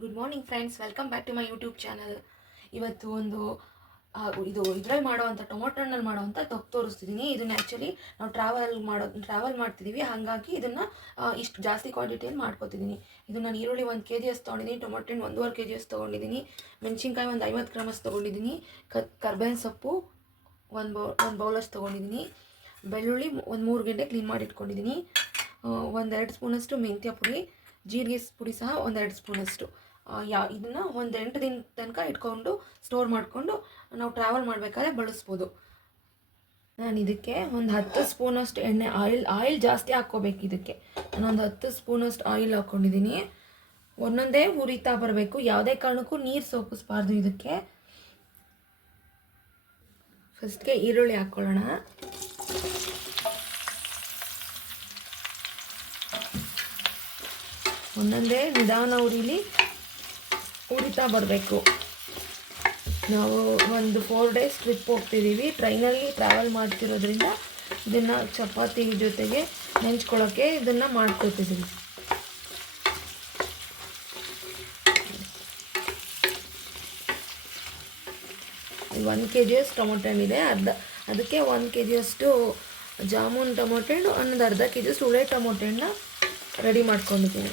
Good morning friends, welcome back to my YouTube channel. ಇವತ್ತು ಒಂದು ಇದರಲ್ಲಿ ಮಾಡೋವಂಥ ಟೊಮೊಟೊ ಹಣ್ಣಲ್ಲಿ ಮಾಡೋವಂಥ ತೊಪ್ಪು ತೋರಿಸ್ತಿದ್ದೀನಿ. ಇದನ್ನು ಆ್ಯಕ್ಚುಲಿ ನಾವು ಟ್ರಾವೆಲ್ ಮಾಡ್ತಿದ್ದೀವಿ, ಹಾಗಾಗಿ ಇದನ್ನು ಇಷ್ಟು ಜಾಸ್ತಿ ಕ್ವಾಂಟಿಟಿಯಲ್ಲಿ ಮಾಡ್ಕೊತಿದ್ದೀನಿ. ಇದು ನಾನು ಈರುಳ್ಳಿ 1 kg ಅಷ್ಟು ತೊಗೊಂಡಿದ್ದೀನಿ, ಟೊಮೊಟೊ ಹಣ್ಣು 1.5 kg ಅಷ್ಟು ತೊಗೊಂಡಿದ್ದೀನಿ, ಮೆಣಸಿನ್ಕಾಯಿ ಒಂದು 50 ಗ್ರಾಮ್ ಅಷ್ಟು ತೊಗೊಂಡಿದ್ದೀನಿ, ಕರ್ಬೇವಿನ ಸೊಪ್ಪು ಒಂದು ಬೌಲಷ್ಟು ತೊಗೊಂಡಿದ್ದೀನಿ, ಬೆಳ್ಳುಳ್ಳಿ ಒಂದು 3 ಗಂಟೆ ಕ್ಲೀನ್ ಮಾಡಿ ಇಟ್ಕೊಂಡಿದ್ದೀನಿ, 1-2 ಸ್ಪೂನಷ್ಟು ಮೆಂತ್ಯ ಪುಡಿ, ಜೀರಿಗೆ ಪುಡಿ ಸಹ 1-2 ಸ್ಪೂನಷ್ಟು. ಇದನ್ನು ಒಂದು 8 ದಿನ ತನಕ ಇಟ್ಕೊಂಡು ಸ್ಟೋರ್ ಮಾಡಿಕೊಂಡು ನಾವು ಟ್ರಾವೆಲ್ ಮಾಡಬೇಕಾದ್ರೆ ಬಳಸ್ಬೋದು. ನಾನು ಇದಕ್ಕೆ ಒಂದು 10 ಸ್ಪೂನಷ್ಟು ಎಣ್ಣೆ ಆಯಿಲ್ ಜಾಸ್ತಿ ಹಾಕ್ಕೋಬೇಕು. ಇದಕ್ಕೆ ನಾನೊಂದು 10 ಸ್ಪೂನಷ್ಟು ಆಯಿಲ್ ಹಾಕ್ಕೊಂಡಿದ್ದೀನಿ. ಒಂದೊಂದೇ ಹುರಿತಾ ಬರಬೇಕು, ಯಾವುದೇ ಕಾರಣಕ್ಕೂ ನೀರು ಸೋಕಿಸ್ಬಾರ್ದು. ಇದಕ್ಕೆ ಫಸ್ಟ್ಗೆ ಈರುಳ್ಳಿ ಹಾಕ್ಕೊಳ್ಳೋಣ. ಒಂದೊಂದೇ ನಿಧಾನ ಉರಿತಾ ಬರಬೇಕು. ನಾವು ಒಂದು 4 days ಟ್ರಿಪ್ ಹೋಗ್ತಿದ್ದೀವಿ, ಟ್ರೈನಲ್ಲಿ ಟ್ರಾವೆಲ್ ಮಾಡ್ತಿರೋದ್ರಿಂದ ಇದನ್ನು ಚಪಾತಿ ಜೊತೆಗೆ ನೆಂಚ್ಕೊಳ್ಳೋಕ್ಕೆ ಇದನ್ನು ಮಾಡ್ಕೊತಿದ್ದೀವಿ. ಒಂದು kg ಅಷ್ಟು ಟೊಮೊಟೊ ಹಣ್ಣಿದೆ, ಅದಕ್ಕೆ 1 kg ಅಷ್ಟು ಜಾಮೂನ್ ಟೊಮೊಟೊ ಹಣ್ಣು, ಒಂದು ಅರ್ಧ kg ಅಷ್ಟು ಹುಳಿ ಟೊಮೊಟೊ ಹಣ್ಣನ್ನ ರೆಡಿ ಮಾಡ್ಕೊಂಡಿದ್ದೀನಿ.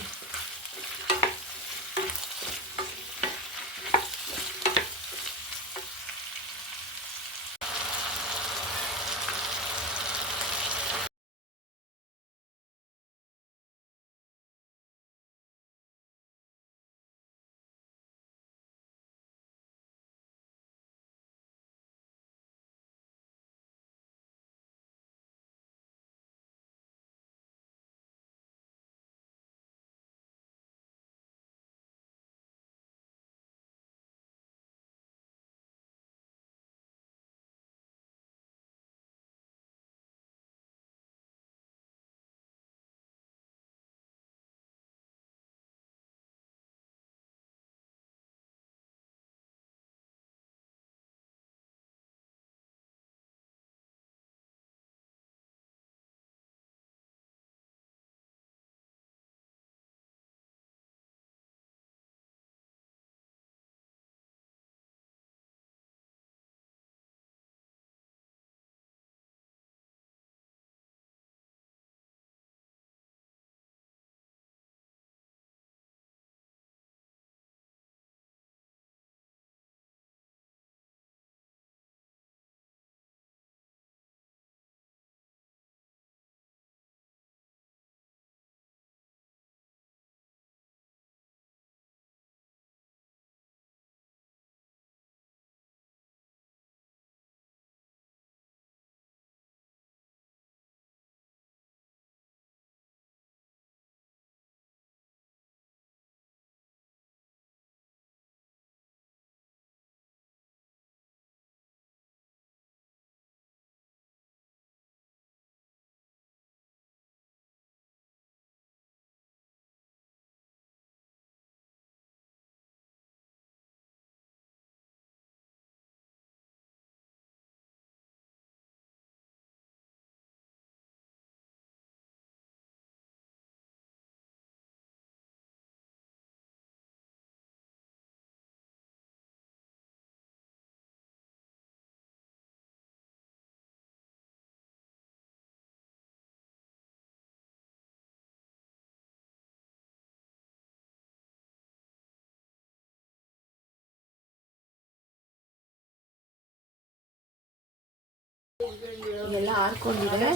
ಎಲ್ಲ ಹಾರ್ಕೊಂಡಿದೆ,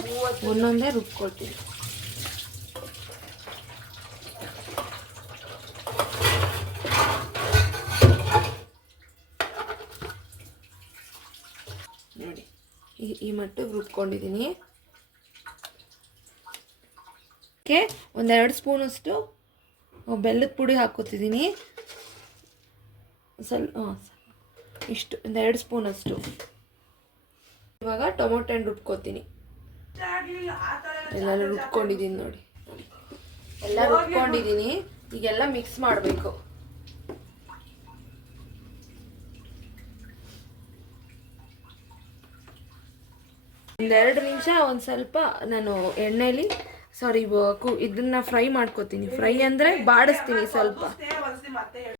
ಒಂದೊಂದೇ ರುಬ್ಕೊಳ್ತೀನಿ. ನೋಡಿ, ಈ ಮಟ್ಟಿಗೆ ರುಬ್ಕೊಂಡಿದ್ದೀನಿ. ಓಕೆ, 1-2 ಸ್ಪೂನಷ್ಟು ಬೆಲ್ಲದ ಪುಡಿ ಹಾಕ್ಕೊತಿದ್ದೀನಿ. ಇಷ್ಟು 1-2 ಸ್ಪೂನಷ್ಟು. ಇವಾಗ ಟೊಮೊಟೊ ಹಣ್ಣು ರುಬ್ಕೋತೀನಿ. ಎಲ್ಲ ರುಬ್ಕೊಂಡಿದ್ದೀನಿ ನೋಡಿ, ಎಲ್ಲ ರುಬ್ಕೊಂಡಿದ್ದೀನಿ. ಈಗೆಲ್ಲ ಮಿಕ್ಸ್ ಮಾಡಬೇಕು. ಒಂದೆರಡು ನಿಮಿಷ ಒಂದು ಸ್ವಲ್ಪ ನಾನು ಎಣ್ಣೆಲಿ ಇದನ್ನ ಫ್ರೈ ಮಾಡ್ಕೋತೀನಿ. ಫ್ರೈ ಅಂದರೆ ಬಾಡಿಸ್ತೀನಿ ಸ್ವಲ್ಪ.